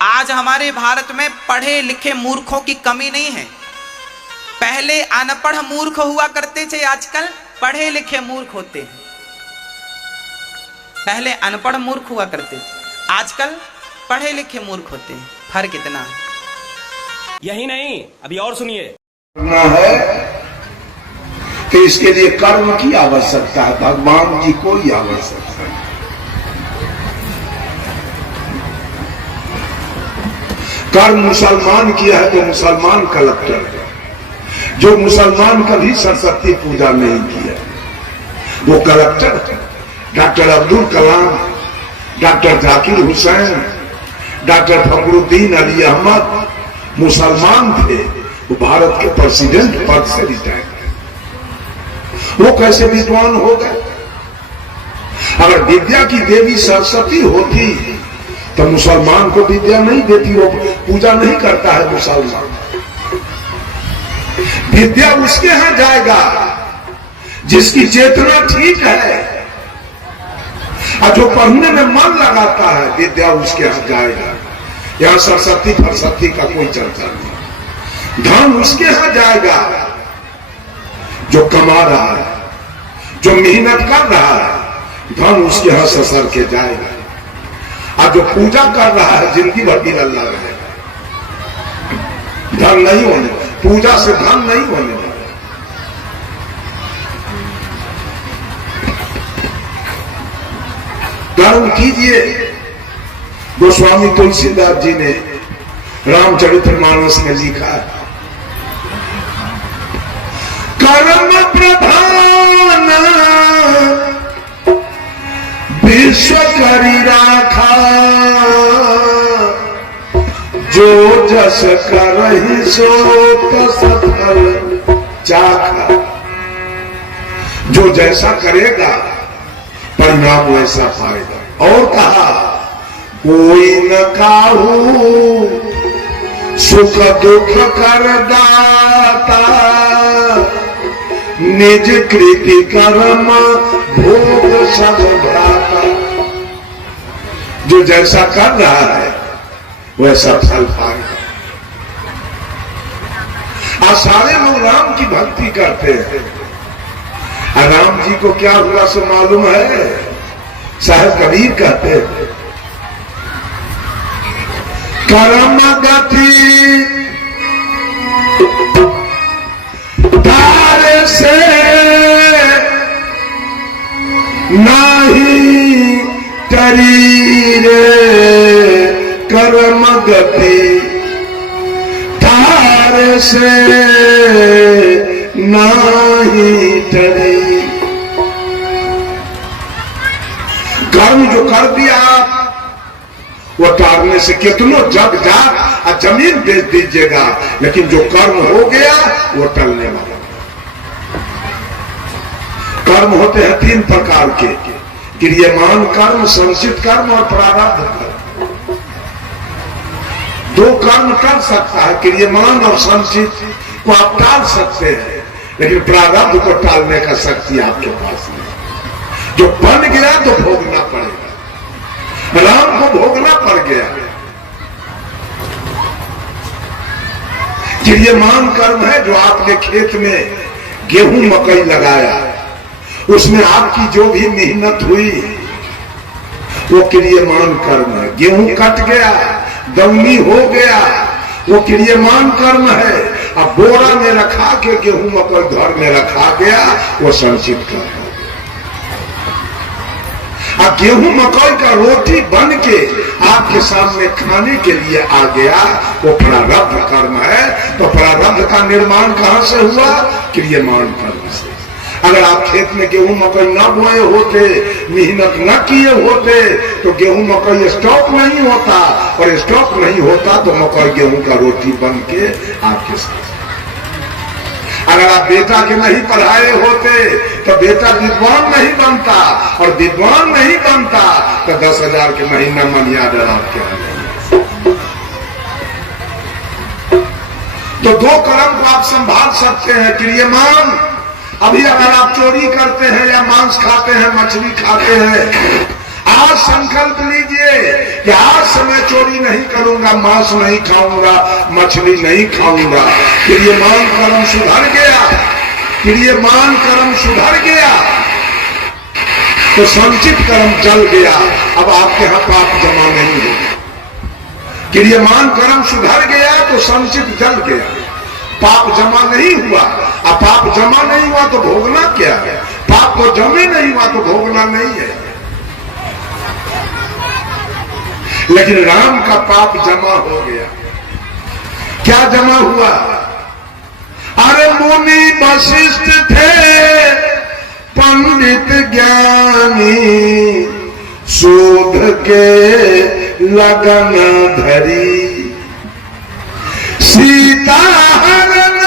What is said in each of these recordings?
आज हमारे भारत में पढ़े लिखे मूर्खों की कमी नहीं है। पहले अनपढ़ मूर्ख हुआ करते थे, आजकल पढ़े लिखे मूर्ख होते हैं। पहले अनपढ़ मूर्ख हुआ करते थे, आजकल पढ़े लिखे मूर्ख होते हैं। फर्क इतना है। यही नहीं, अभी और सुनिए। करना है कि इसके लिए कर्म की आवश्यकता है, भगवान की कोई आवश्यकता नहीं। कर्म मुसलमान किया है तो मुसलमान कलेक्टर है। जो मुसलमान कभी सरस्वती पूजा नहीं किया वो कलेक्टर है। Doctor Abdul Kalam, doctor Zakir Hussain, doctor Fakhruddin Ali Ahmad मुसलमान थे। वो भारत के प्रेसिडेंट पद से रिटायर थे। वो कैसे विद्वान हो गए? अगर विद्या की देवी सरस्वती होती तो मुसलमान को विद्या नहीं देती, वो पूजा नहीं करता है मुसलमान। विद्या उसके यहां जाएगा जिसकी चेतना ठीक है, और जो पढ़ने में मन लगाता है विद्या उसके यहां जाएगा। यहां सरस्वती फरसती का कोई चर्चा नहीं। धन उसके यहां जाएगा जो कमा रहा है, जो मेहनत कर रहा है, धन उसके यहां ससर के जाएगा। और जो पूजा कर रहा है जिंदगी भर भी अल्लाह रहेगा। धन नहीं होने, पूजा से धन नहीं होने वाला। कर्म कीजिए। गोस्वामी तुलसीदास जी ने रामचरितमानस में लिखा है, कर्म प्रधान विश्व करी राखा, जो जस करहि सो तस फल चाखा। जो जैसा करेगा परिणाम वैसा पाएगा। और कहा, कोई न काहू सुख दुख कर दाता, निज कृति कर्म भोग सब भ्राता। जो जैसा कर रहा है वैसा फल पाएगा। आज सारे लोग राम की भक्ति करते हैं। राम जी को क्या हुआ सो मालूम है? साहब कबीर कहते हैं, कर्म गति तारे से नहीं तरी रे, कर्म गति तारे से नहीं टरी। कर्म जो कर दिया वो टारने से कितनों जग जाग और जमीन बेच दीजिएगा, लेकिन जो कर्म हो गया वो टलने वाला। कर्म होते हैं तीन प्रकार के, क्रियमान कर्म, संचित कर्म और प्रारब्ध कर्म। दो कर्म कर सकता है, क्रियमान और संचित को आप टाल सकते हैं, लेकिन प्रारब्ध को टालने का शक्ति आपके पास नहीं। जो बन गया तो भोगना पड़ेगा। राम को भोगना पड़ गया। क्रियमान कर्म है जो आपने खेत में गेहूं मकई लगाया, उसमें आपकी जो भी मेहनत हुई वो क्रियमान कर्म है। गेहूं कट गया, दौनी हो गया, वो क्रियमान कर्म है। अब बोरा में रखा के गेहूं मकई घर में रखा गया, वो संचित कर्म है। अब गेहूं मकई का रोटी बन के आपके सामने खाने के लिए आ गया, वो प्रारब्ध कर्म है। तो प्रारब्ध का निर्माण कहां से हुआ? क्रियमान कर्म से। अगर आप खेत में गेहूं मकई न बोए होते, मेहनत न किए होते, तो गेहूं मकई स्टॉक नहीं होता, और स्टॉक नहीं होता तो मकई गेहूं का रोटी बन के आपके साथ। अगर आप बेटा के नहीं पढ़ाए होते तो बेटा विद्वान नहीं बनता, और विद्वान नहीं बनता तो 10,000 के महीना मनी आर्डर आपके आने। तो दो कर्म को आप संभाल सकते हैं। क्रियमान, अभी अगर आप चोरी करते हैं या मांस खाते हैं, मछली खाते हैं, आज संकल्प लीजिए कि आज से मैं चोरी नहीं करूंगा, मांस नहीं खाऊंगा, मछली नहीं खाऊंगा। क्रियमान कर्म सुधर गया, क्रियमान कर्म सुधर गया तो संचित कर्म जल गया। अब आपके यहां पाप जमा नहीं होगा। क्रियमान कर्म सुधर गया तो संचित जल गया, पाप जमा नहीं हुआ। अब पाप जमा नहीं हुआ तो भोगना क्या है? पाप तो जमे नहीं हुआ तो भोगना नहीं है। लेकिन राम का पाप जमा हो गया। क्या जमा हुआ? अरे मुनि वशिष्ठ थे पंडित ज्ञानी, शोध के लगन धरी, सीता हरण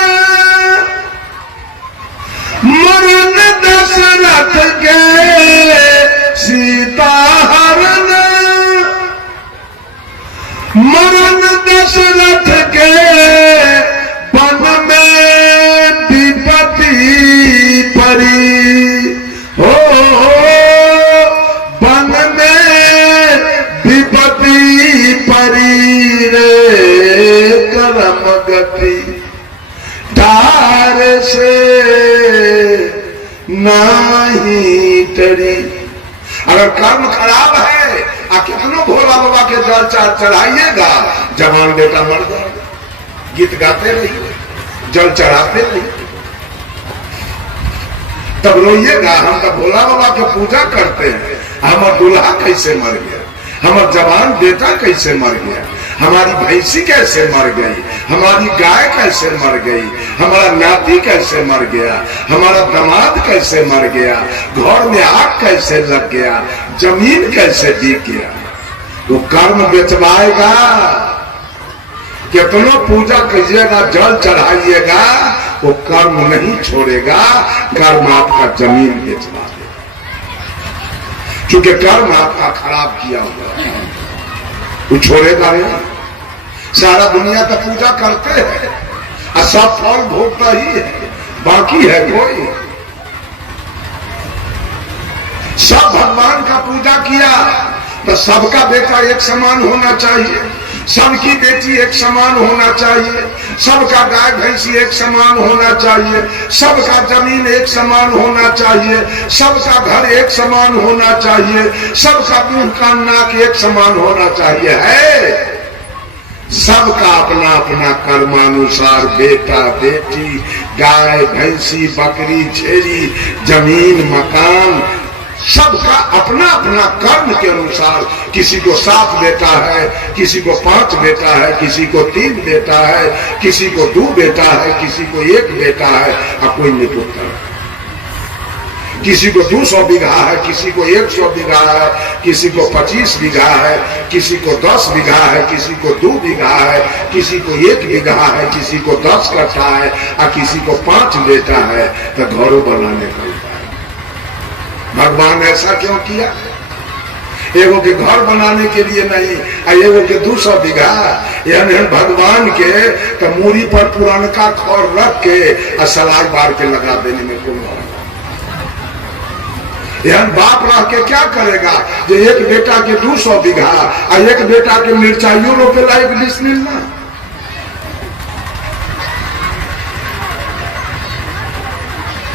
मरण दशरथ के, सीता हरण मरण दशरथ के, वन में विपत्ति परी हो, वन में विपत्ति परी रे, कर्म गति तार से नहीं टरी। अगर कर्म खराब है आ कितनों भोला बाबा के जल चढ़ाइएगा, जवान बेटा मर जाएगा। गीत गाते रहिए, जल चढ़ाते रहिए, तब रोइएगा हम तो भोला बाबा की पूजा करते हैं। हमारा दूल्हा कैसे मर गया, हमारा जवान बेटा कैसे मर गया, हमारी भैंसी कैसे मर गई, हमारी गाय कैसे मर गई, हमारा नाती कैसे मर गया, हमारा दामाद कैसे मर गया, घर में आग कैसे लग गया, जमीन कैसे बिक गया। वो कर्म बेचवाएगा। कितनों पूजा कीजिएगा, जल चढ़ाइएगा, वो कर्म नहीं छोड़ेगा। कर्म आपका जमीन बेचवा देगा, क्योंकि कर्म आपका खराब किया हुआ, वो छोड़ेगा नहीं। सारा दुनिया तो पूजा करते हैं और सब फल भोगता ही है, बाकी है कोई? सब भगवान का पूजा किया तो सबका बेटा एक समान होना चाहिए, सबकी बेटी एक समान होना चाहिए, सबका गाय भैंसी एक समान होना चाहिए, सबका जमीन एक समान होना चाहिए, सबका घर एक समान होना चाहिए, सबका मुंह कान नाक एक समान होना चाहिए। है सबका अपना अपना कर्मानुसार बेटा बेटी, गाय भैंसी बकरी छेरी, जमीन मकान, सबका अपना अपना कर्म के अनुसार। किसी को 7 बेटा है, किसी को 5 बेटा है, किसी को 3 बेटा है, किसी को 2 बेटा है, किसी को 1 बेटा है और कोई निपुत्र है। किसी को 200 बीघा है, किसी को 100 बीघा है, किसी को 25 बीघा है, किसी को 10 बीघा है, किसी को 2 बीघा है, किसी को 1 बीघा है, किसी को 10 कट्ठा है और किसी को 5 बेटा है। तो घरों बनाने का उपाय भगवान ऐसा क्यों किया? एगो के घर बनाने के लिए नहीं, एगो के 200 बीघा। यानी भगवान के तो मूरी पर पुरानका खौर रख के और सलाई बार के लगा देने में कोई यानी बाप रह के क्या करेगा? जो एक बेटा के 200 बीघा और एक बेटा के मिर्चाइयों रोपेला एक बिस्मिल्लाह।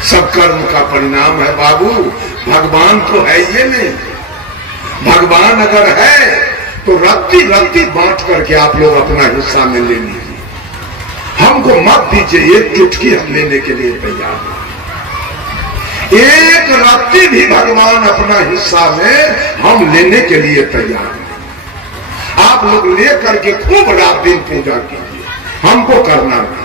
सब कर्म का परिणाम है बाबू। भगवान तो है ये नहीं। भगवान अगर है तो रत्ती रत्ती बांट करके आप लोग अपना हिस्सा में ले लीजिए। हमको मत दीजिए, एक चुटकी हम लेने के लिए तैयार हैं। एक रत्ती भी भगवान अपना हिस्सा में हम लेने के लिए तैयार हैं। आप लोग ले करके खूब रात दिन पूजा कीजिए, हमको करना नहीं।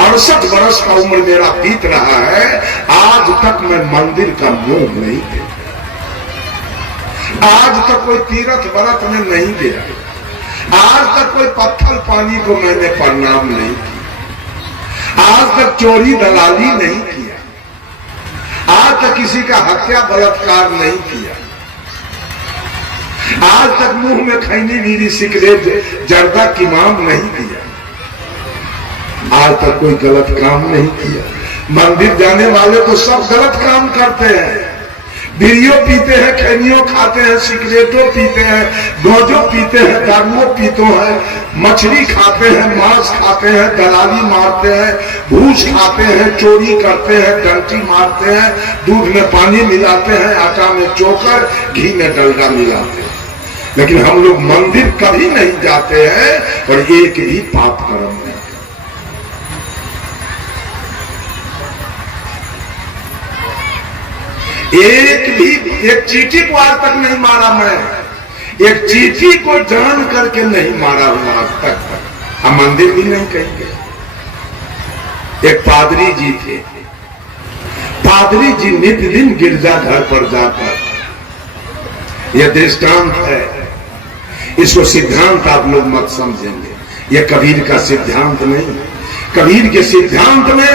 68 वर्ष का उम्र मेरा बीत रहा है, आज तक मैं मंदिर का मुंह नहीं देखा। आज तक कोई तीर्थ व्रत में नहीं गया, आज तक कोई पत्थर पानी को मैंने प्रणाम नहीं किया, आज तक चोरी दलाली नहीं किया, आज तक किसी का हत्या बलात्कार नहीं किया, आज तक मुंह में खैनी बीड़ी सिगरेट जर्दा किमाम नहीं किया, आज तक कोई गलत काम नहीं किया। मंदिर जाने वाले तो सब गलत काम करते हैं। बीड़ियों पीते हैं, खैनियों खाते हैं, सिगरेटों पीते हैं, गौजों पीते हैं, दारुओं पीते हैं, मछली खाते हैं, मांस खाते हैं, दलाली मारते हैं, घूस खाते हैं, चोरी करते हैं, डंटी मारते हैं, दूध में पानी मिलाते हैं, आटा में चोकर, घी में डलडा मिलाते हैं। लेकिन हम लोग मंदिर कभी नहीं जाते हैं और एक भी पाप कर्म नहीं। एक चींटी को आज तक नहीं मारा मैं, एक चींटी को जान करके नहीं मारा हूं आज तक। हम मंदिर भी नहीं कहेंगे। एक पादरी जी थे, पादरी जी नित्य दिन गिरजाघर पर जाकर, यह दृष्टांत है, इसको सिद्धांत आप लोग मत समझेंगे, यह कबीर का सिद्धांत नहीं। कबीर के सिद्धांत में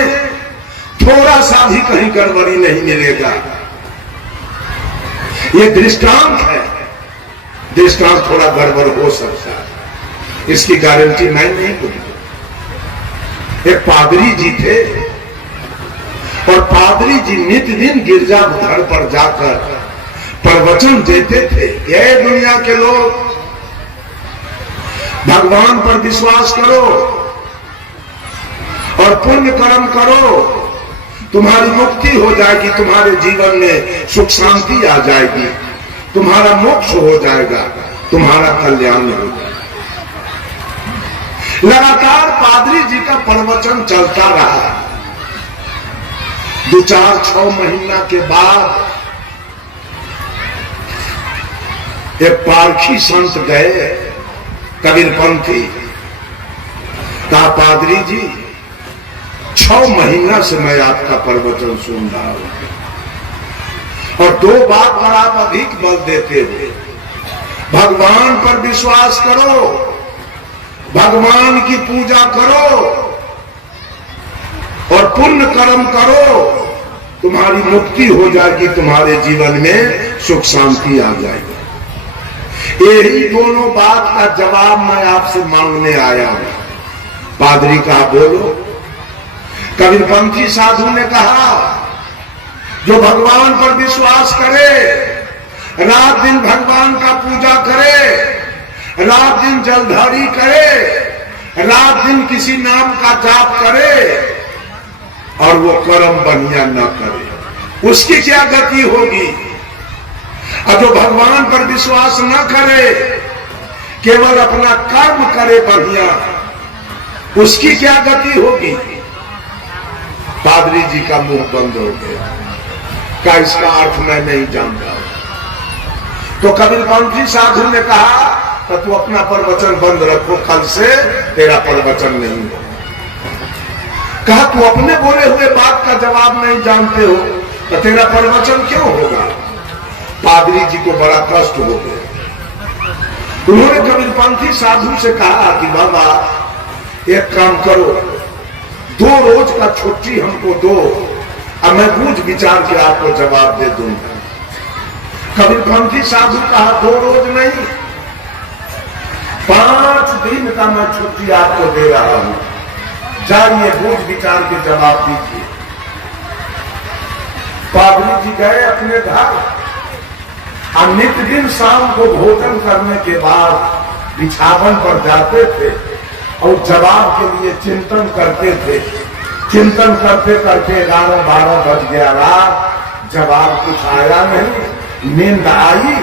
थोड़ा सा भी कहीं गड़बड़ी नहीं मिलेगा। यह दृष्टांत है, दृष्टांत थोड़ा गड़बड़ हो सकता है, इसकी गारंटी मैं नहीं दूंगा। एक पादरी जी थे और पादरी जी नित्य दिन गिरजाघर पर जाकर प्रवचन देते थे। ये दुनिया के लोग, भगवान पर विश्वास करो और पुण्य कर्म करो, तुम्हारी मुक्ति हो जाएगी, तुम्हारे जीवन में सुख शांति आ जाएगी, तुम्हारा मोक्ष हो जाएगा, तुम्हारा कल्याण हो जाएगा। लगातार पादरी जी का प्रवचन चलता रहा। 2-4-6 महीना के बाद एक पारखी संत गए, कबीरपंथी, कहा पादरी जी 6 महीना से मैं आपका प्रवचन सुन रहा हूं और 2 बात पर आप अधिक बल देते हुए, भगवान पर विश्वास करो, भगवान की पूजा करो और पुण्य कर्म करो, तुम्हारी मुक्ति हो जाएगी, तुम्हारे जीवन में सुख शांति आ जाएगी। यही दोनों बात का जवाब मैं आपसे मांगने आया हूं। पादरी कहा बोलो। कबीरपंथी साधु ने कहा जो भगवान पर विश्वास करे, रात दिन भगवान का पूजा करे, रात दिन जलधारी करे, रात दिन किसी नाम का जाप करे और वो कर्म बढ़िया न करे, उसकी क्या गति होगी? और जो भगवान पर विश्वास न करे, केवल अपना कर्म करे बढ़िया, उसकी क्या गति होगी? पादरी जी का मुंह बंद हो गया, का इसका अर्थ मैं नहीं जानता। तो कबीरपंथी साधु ने कहा तो तू अपना प्रवचन बंद रखो, कल से तेरा प्रवचन नहीं हो। कहा तू अपने बोले हुए बात का जवाब नहीं जानते हो तो तेरा प्रवचन क्यों होगा? पादरी जी को बड़ा कष्ट हो गया। उन्होंने कबीरपंथी साधु से कहा कि बाबा एक काम करो, 2 रोज का छुट्टी हमको दो और मैं बूझ विचार के आपको जवाब दे दूंगा। कबीरपंथी साधु कहा 2 रोज नहीं, 5 दिन का मैं छुट्टी आपको दे रहा हूं, जाइए बूझ विचार के जवाब दीजिए। पादरी जी गए अपने घर और नित्य दिन शाम को भोजन करने के बाद बिछावन पर जाते थे और जवाब के लिए चिंतन करते थे। चिंतन करते करते 11-12 बज गया रात, जवाब कुछ आया नहीं, नींद आई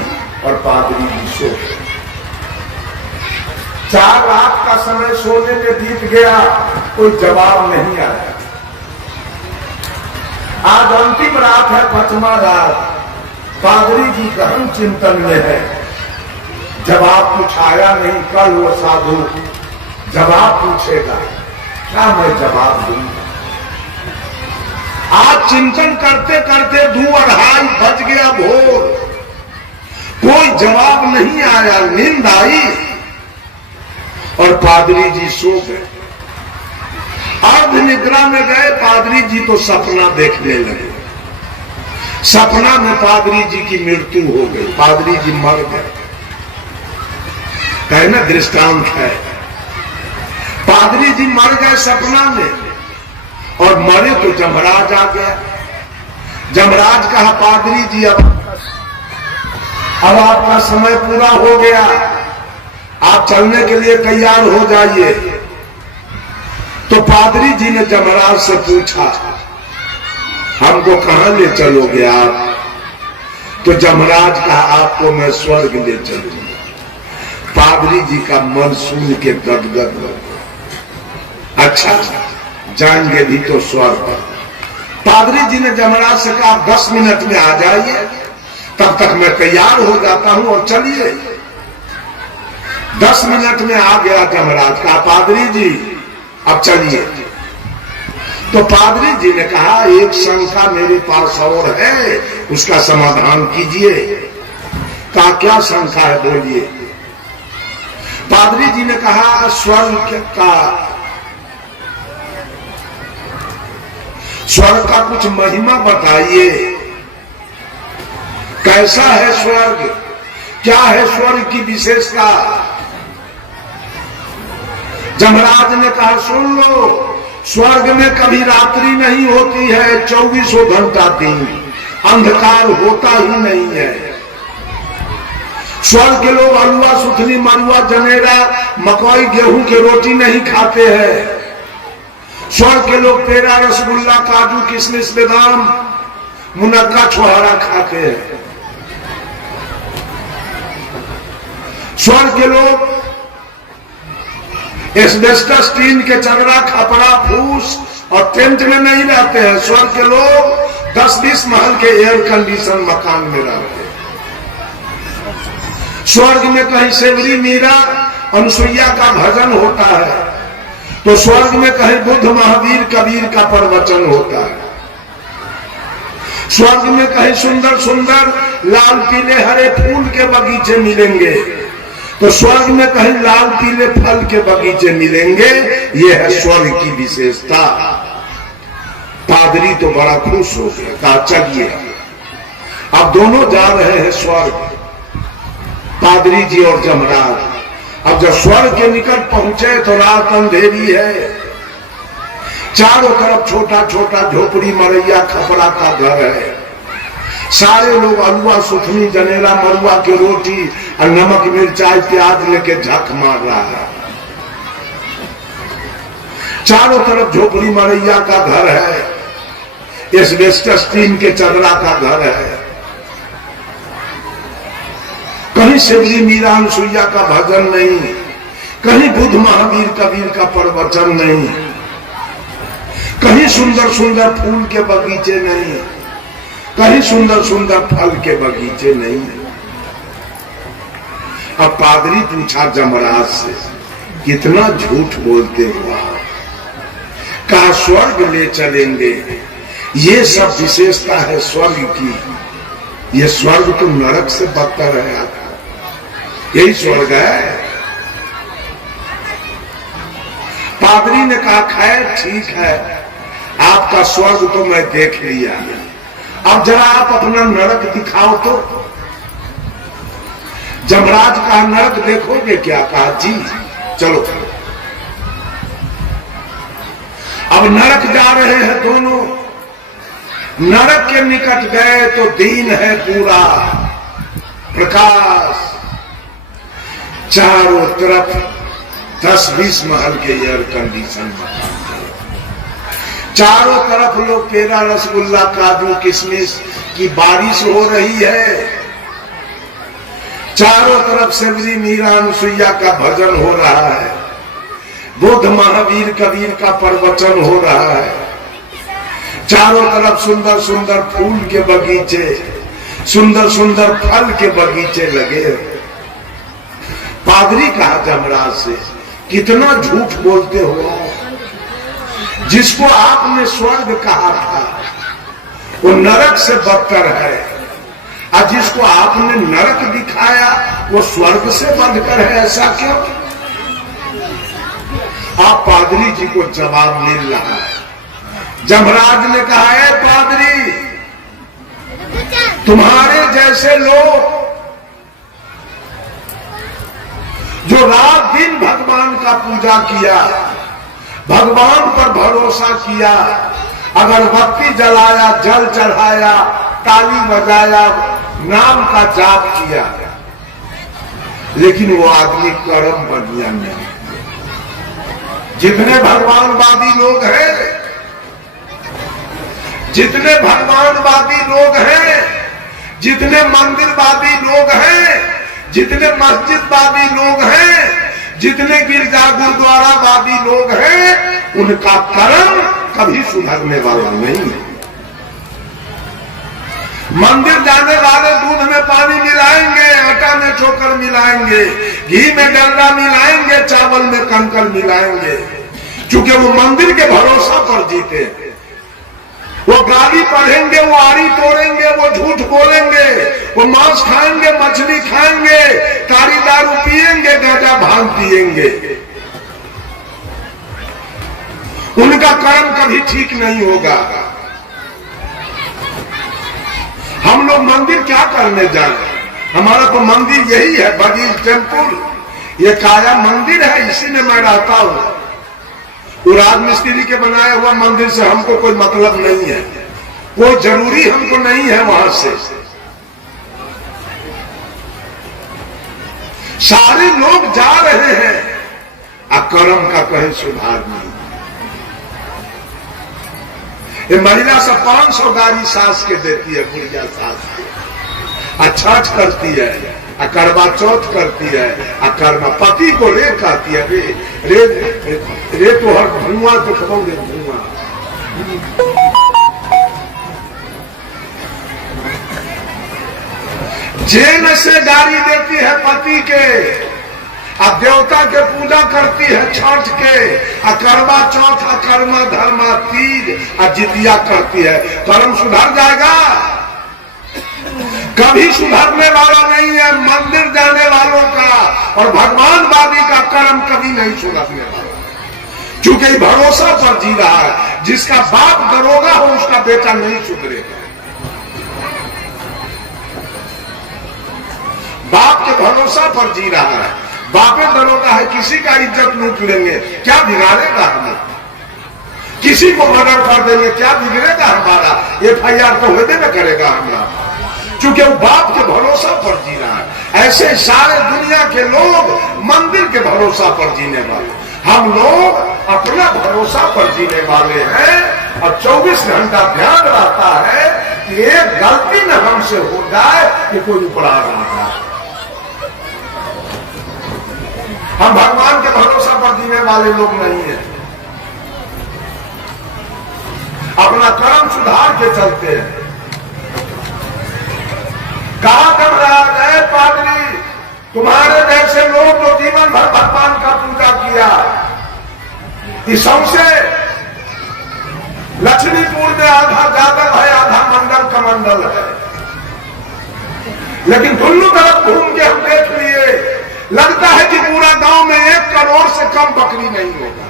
और पादरी जी सो गए। 4 रात का समय सोने में बीत गया, कोई जवाब नहीं आया। आज अंतिम रात है, 5वां रात, पादरी जी गहन चिंतन में है, जवाब कुछ आया नहीं। कल वो साधु जवाब पूछेगा, क्या मैं जवाब दूंगा? आज चिंतन करते करते 2-2:30 बज गया भोर, कोई जवाब नहीं आया, नींद आई और पादरी जी सो गए। अर्ध निद्रा में गए पादरी जी तो सपना देखने लगे। सपना में पादरी जी की मृत्यु हो गई, पादरी जी मर गए। कहना दृष्टांत है, पादरी जी मर गए सपना में और मरे तो जमराज आ गया। जमराज कहा पादरी जी अब अब आपका समय पूरा हो गया, आप चलने के लिए तैयार हो जाइए। तो पादरी जी ने जमराज से पूछा, हमको कहां ले चलोगे आप? तो जमराज कहा, आपको मैं स्वर्ग ले चलूंगा। पादरी जी का मन सुन के गदगद हो गया। अच्छा, जाएंगे भी तो स्वर्ग। पादरी जी ने जमराज से कहा, 10 मिनट में आ जाइए, तब तक मैं तैयार हो जाता हूं और चलिए। 10 मिनट में आ गया जमराज। कहा, पादरी जी अब चलिए। तो पादरी जी ने कहा, एक शंका मेरे पास और है, उसका समाधान कीजिए। कहा, क्या शंका है, बोलिए। पादरी जी ने कहा, स्वर्ग का कुछ महिमा बताइए। कैसा है स्वर्ग, क्या है स्वर्ग की विशेषता? जमराज ने कहा, सुन लो, स्वर्ग में कभी रात्रि नहीं होती है, 24 घंटा दिन, अंधकार होता ही नहीं है। स्वर्ग के लोग अलुआ, सुथनी, मरुआ, जनेरा, मकई, गेहूं की रोटी नहीं खाते हैं। स्वर्ग के लोग पेड़ा, रसगुल्ला, काजू, किशमिश, बादाम, मुनक्का, छोहारा खाते हैं। स्वर्ग के लोग एस्बेस्टस, टीन के चदरा, खपरा, फूस और टेंट में नहीं रहते हैं। स्वर्ग के लोग 10-20 महल के एयर कंडीशन मकान में रहते हैं। स्वर्ग में कहीं सेवरी, मीरा, अनुसुईया का भजन होता है, तो स्वर्ग में कहीं बुद्ध, महावीर, कबीर का प्रवचन होता है। स्वर्ग में कहीं सुंदर सुंदर लाल, पीले, हरे फूल के बगीचे मिलेंगे, तो स्वर्ग में कहीं लाल, पीले फल के बगीचे मिलेंगे। यह है स्वर्ग की विशेषता। पादरी तो बड़ा खुश हो गया। कहा, चलिए अब दोनों जा रहे हैं स्वर्ग, पादरी जी और जमराज। अब जब स्वर्ग के निकट पहुंचे तो रात अंधेरी है। चारों तरफ छोटा छोटा झोपड़ी, मरैया, खपरा का घर है। सारे लोग अलुआ, सुथनी, जनेरा, मरुआ की रोटी और नमक, मिर्चाई, प्याज लेके झक मार रहा है। चारों तरफ झोपड़ी, मरैया का घर है, एस्बेस्टस, टीन के चदरा का घर है। कहीं सेवरी, मीरा, अनुसुईया का भजन नहीं, कहीं बुद्ध, महावीर, कबीर का प्रवचन नहीं, कहीं सुंदर सुंदर फूल के बगीचे नहीं, कहीं सुंदर सुंदर फल के बगीचे नहीं। अब पादरी पूछा जमराज से, कितना झूठ बोलते हो आप? कहा, स्वर्ग ले चलेंगे, ये सब विशेषता है स्वर्ग की। ये स्वर्ग तो नरक से बदतर है आपका, यही स्वर्ग है। पादरी ने कहा, खैर ठीक है, आपका स्वर्ग तो मैं देख लिया, अब जरा आप अपना नरक दिखाओ तो। जमराज कहा, नरक देखोगे क्या? कहा, जी चलो। अब नरक जा रहे हैं दोनों। नरक के निकट गए तो दिन है पूरा प्रकाश, चारों तरफ 10-20 महल के एयर कंडीशन, चारों तरफ लोग पेड़ा, रसगुल्ला, काजू, किशमिश की बारिश हो रही है। चारों तरफ सेवरी, मीरा, अनुसुईया का भजन हो रहा है, बुद्ध, महावीर, कबीर का प्रवचन हो रहा है। चारों तरफ सुंदर सुंदर फूल के बगीचे, सुंदर सुंदर फल के बगीचे लगे। पादरी कहा जमराज से, कितना झूठ बोलते हो। जिसको आपने स्वर्ग कहा था वो नरक से बदतर है, और जिसको आपने नरक दिखाया वो स्वर्ग से बढ़कर है, ऐसा क्यों? आप पादरी जी को जवाब मिल रहा है। जमराज ने कहा, है पादरी, तुम्हारे जैसे लोग जो रात दिन भगवान का पूजा किया, भगवान पर भरोसा किया, अगरबत्ती जलाया, जल चढ़ाया, ताली बजाया, नाम का जाप किया, लेकिन वो आदमी कर्म बढ़िया नहीं। जितने भगवानवादी लोग हैं, जितने भगवानवादी लोग हैं, जितने मंदिरवादी लोग हैं, जितने मस्जिदवादी लोग हैं, जितने गिरजा गुरुद्वारावादी लोग हैं, उनका कर्म कभी सुधरने वाला नहीं है। मंदिर जाने वाले दूध में पानी मिलाएंगे, आटा में चोकर मिलाएंगे, घी में डंडा मिलाएंगे, चावल में कंकर मिलाएंगे, क्योंकि वो मंदिर के भरोसा पर जीते हैं। वो गाली पढ़ेंगे, वो आरी तोड़ेंगे, वो झूठ बोलेंगे, वो मांस खाएंगे, मछली खाएंगे, तारी दारू पिएंगे, गांजा भांग पिएंगे। उनका कर्म कभी ठीक नहीं होगा। हम लोग मंदिर क्या करने जाए? हमारा तो मंदिर यही है, बगीच टेम्पुल। ये काया मंदिर है, इसी में मैं रहता हूं। वो राजमिस्त्री के बनाया हुआ मंदिर से हमको कोई मतलब नहीं है, कोई जरूरी हमको नहीं है वहां से। सारे लोग जा रहे हैं, कर्म का कहीं सुधार नहीं। ये महिला सब 500 गाड़ी सास के देती है, गुड़िया सास के, छठ करती है, करवा चौथ करती है, कर्मा पति को ले कहती है, रे तो हर धुआं तो खबोगे धुआं। जेल से गाड़ी देती है पति के, अब देवता के पूजा करती है छठ के, करवा चौथ, कर्मा धर्मा तीज, जितिया करती है। कर्म सुधर जाएगा? कभी सुधरने वाला नहीं है। मंदिर जाने वालों का और भगवानवादी का कर्म कभी नहीं सुधरने वाला, क्योंकि भरोसा पर जी रहा है। जिसका बाप दरोगा हो, उसका बेटा नहीं सुधरेगा। बाप के भरोसा पर जी रहा है, बापे दरोगा है, किसी का इज्जत लूट लेंगे, क्या बिगाड़ेगा हमें? किसी को मर्डर कर देंगे, क्या बिगड़ेगा हमारा? FIR तो होते न करेगा हमारा, क्योंकि वो बाप के भरोसा पर जी रहा है। ऐसे सारे दुनिया के लोग मंदिर के भरोसा पर जीने वाले, हम लोग अपना भरोसा पर जीने वाले हैं। और 24 घंटा ध्यान रहता है कि एक गलती न हमसे हो जाए कि कोई उपरा रहा है। हम भगवान के भरोसा पर जीने वाले लोग नहीं हैं, अपना कर्म सुधार के चलते हैं। कहा कर रहा है पादरी, तुम्हारे जैसे लोग जो जीवन भर भगवान का पूजा किया, सौसे लक्ष्मीपुर में आधा जादव है, आधा मंडल कमंडल है, लेकिन दोनों तरफ घूम के हम देख लिए, लगता है कि पूरा गांव में 1 करोड़ से कम बकरी नहीं होगा।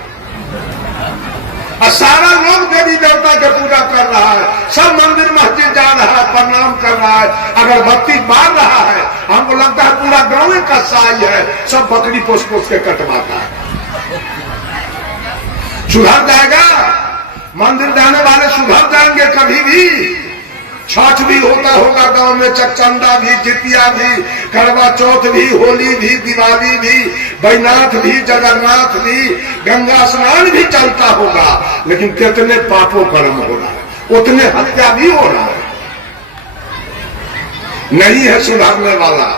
और सारा लोग देवी देवता की पूजा कर रहा है, सब मंदिर मस्जिद जा रहा है, प्रणाम कर रहा है, अगरबत्ती बार रहा है। हमको लगता है पूरा गांव का साई है, सब बकरी पोस पोस के कटवाता है। सुधर जाएगा? मंदिर जाने वाले सुधर जाएंगे कभी भी? छठ भी होता होगा गांव में, चकचंदा भी, जितिया भी, करवा चौथ भी, होली भी, दिवाली भी, बैनाथ भी, जगन्नाथ भी, गंगा स्नान भी चलता होगा, लेकिन कितने पापों कर्म हो रहा है, उतने हत्या भी हो रहा है। नहीं है सुधारने वाला।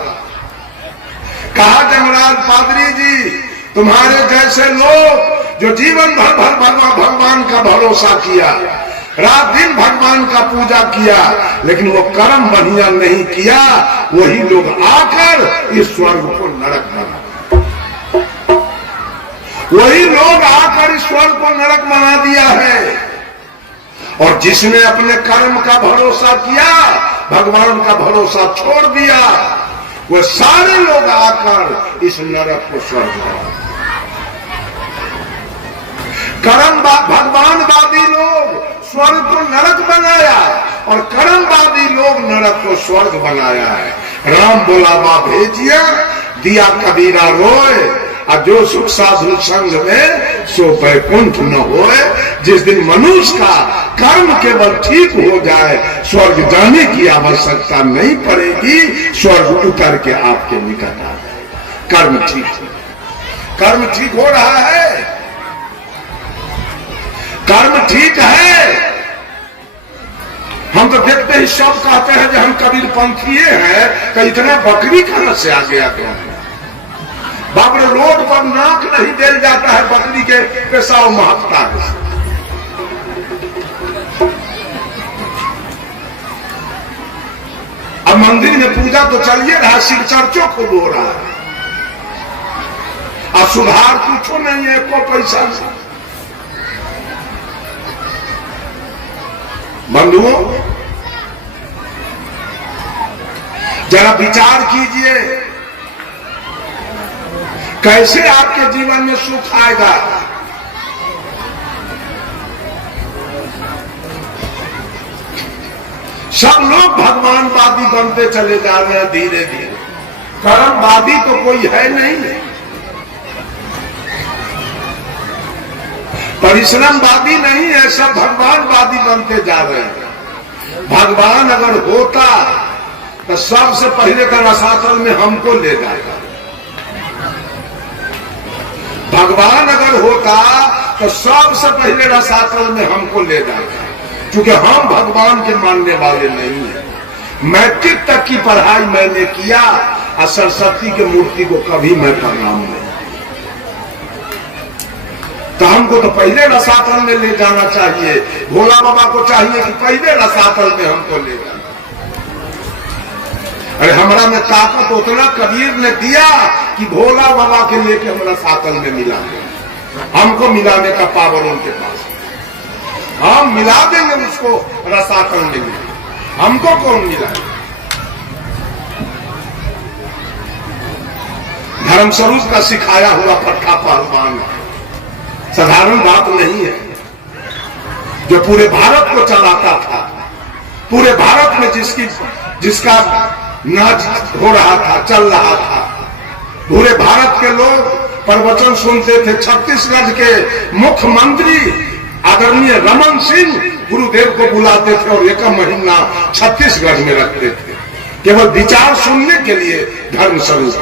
कहा जमराज पादरी जी, तुम्हारे जैसे लोग जो जीवन भर भगवान का भरोसा किया, रात दिन भगवान का पूजा किया, लेकिन वो कर्म बढ़िया नहीं किया, वही लोग आकर इस स्वर्ग को नरक बना, वही लोग आकर इस स्वर्ग को नरक बना दिया है। और जिसने अपने कर्म का भरोसा किया, भगवान का भरोसा छोड़ दिया, वो सारे लोग आकर इस नरक को स्वर्ग बना। कर्म भगवानवादी लोग स्वर्ग को नरक बनाया और कर्मवादी लोग नरक को स्वर्ग बनाया है। राम बोला बा भेजिया, दिया कबीरा रोए, और जो सुख साधु संग में सो वैकुंठ न होए। जिस दिन मनुष्य का कर्म केवल ठीक हो जाए, स्वर्ग जाने की आवश्यकता नहीं पड़ेगी, स्वर्ग उतर के आपके निकट आ जाएगा। कर्म ठीक हो, कर्म ठीक हो रहा है, कर्म ठीक है। हम तो देखते ही सब कहते हैं कि हम कबीर पंथीय हैं, तो इतना बकरी कहां से आ गया? तो बाप रे, रोड पर नाक नहीं दिल जाता है बकरी के पेशाब महकता है। अब मंदिर में पूजा तो चलिए रहा, शिव चर्चों को हो रहा है, अब सुधार कुछ नहीं है, को पैसा से। बंधुओं, जरा विचार कीजिए, कैसे आपके जीवन में सुख आएगा? सब लोग भगवानवादी बनते चले जा रहे हैं धीरे धीरे। कर्मवादी तो कोई है नहीं, परिश्रमवादी नहीं है, सब भगवानवादी बनते जा रहे हैं। भगवान अगर होता तो सबसे पहले तो रसातल में हमको ले जाएगा। भगवान अगर होता तो सबसे पहले रसातल में हमको ले जाएगा, क्योंकि हम भगवान के मानने वाले नहीं हैं। मैट्रिक तक की पढ़ाई मैंने किया और सरस्वती की मूर्ति को कभी मैं प्रणाम नहीं। तो हमको तो पहले रसातल में ले जाना चाहिए। भोला बाबा को चाहिए कि पहले रसातल में हमको ले जाना। अरे हमारा में ताकत उतना कबीर ने दिया कि भोला बाबा के लेके हम रसातल में मिला देंगे। हमको मिलाने का पावर उनके पास, हम मिला देंगे उसको रसातल में। हमको कौन मिलाए? धर्मस्वरूप का सिखाया हुआ पट्टा पहलवान साधारण बात नहीं है, जो पूरे भारत को चलाता था। पूरे भारत में जिसका नाच हो रहा था, चल रहा था। पूरे भारत के लोग प्रवचन सुनते थे। छत्तीसगढ़ के मुख्यमंत्री आदरणीय रमन सिंह गुरुदेव को बुलाते थे और 1 महीना छत्तीसगढ़ में रखते थे, केवल विचार सुनने के लिए धर्म स्वरूप।